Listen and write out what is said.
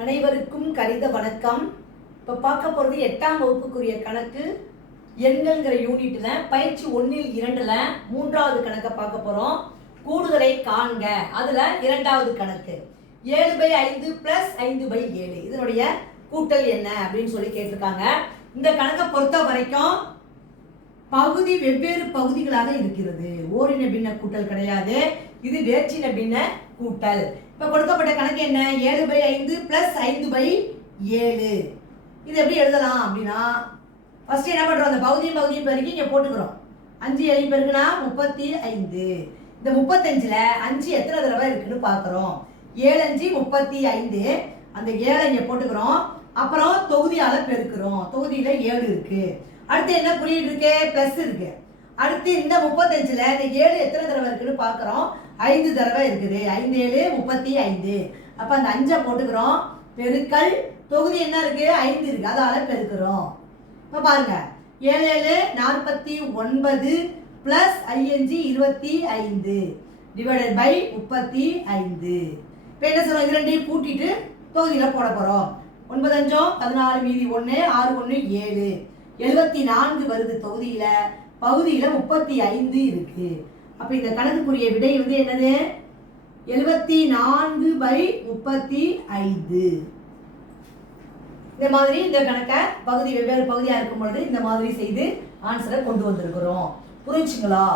அனைவருக்கும் கணித வணக்கம். இப்போ பார்க்க போகிறது 8ஆம் வகுப்புக்குரிய கணக்கு எண்கள்ங்கிற யூனிட்டில் பயிற்சி 1ல் 2ல் 3வது கணக்கை பார்க்க போகிறோம். கூடுதலை காண்க. அதில் 2வது கணக்கு 7/5 + 5/7 இதனுடைய கூட்டல் என்ன அப்படின்னு சொல்லி கேட்டிருக்காங்க. இந்த கணக்கை பொறுத்த வரைக்கும் பகுதி வெவ்வேறு பகுதிகளாக இருக்கிறது. ஓரின பின்ன கூட்டல் கிடையாது, இது வேற்றின பின்ன கூட்டல். இப்போ கொடுக்கப்பட்ட கணக்கு என்ன? 7/5 + 5/7. இது எப்படி எழுதலாம் அப்படின்னா, ஃபர்ஸ்ட் என்ன பண்றோம்? அந்த பகுதியும் பெருக்கி இங்கே போட்டுக்கிறோம். 5 7 பெருக்குனா 35. இந்த 35ல 5 எத்தனை தடவை இருக்குன்னு பார்க்குறோம். 7 5 35. அந்த 7 இங்கே போட்டுக்கிறோம். அப்புறம் தொகுதியால பெருக்கிறோம். தொகுதியில 7 இருக்கு. அடுத்து என்ன குறியீடு இருக்கு? பிளஸ் இருக்கு. அடுத்து இந்த 35ல இந்த 7 எத்தனை தடவை இருக்குன்னு பார்க்குறோம். 5 தடவை இருக்குது. 5 7 35. அப்போ அந்த 5 போட்டுக்கிறோம். பெருக்கல் தொகுதி என்ன இருக்கு? 5 இருக்கு, அதால பெருக்கிறோம். இப்போ பாருங்க, 7 7 49 + 5 25 டிவைடட் பை 35. இப்போ என்ன சொல்றோம்? இது ரெண்டையும் கூட்டிட்டு தொகுதியில போட போறோம். 9 5 14 மீதி 1 6 1 7 74 வருது தொகுதியில. பகுதியில 35 இருக்கு. அப்ப இந்த கணக்குக்குரிய விடை வந்து என்னது? 74/35. இந்த மாதிரி இந்த கணக்கை பகுதி வெவ்வேறு பகுதியா இருக்கும் பொழுது இந்த மாதிரி செய்து ஆன்சரை கொண்டு வந்திருக்கிறோம். புரிஞ்சுங்களா?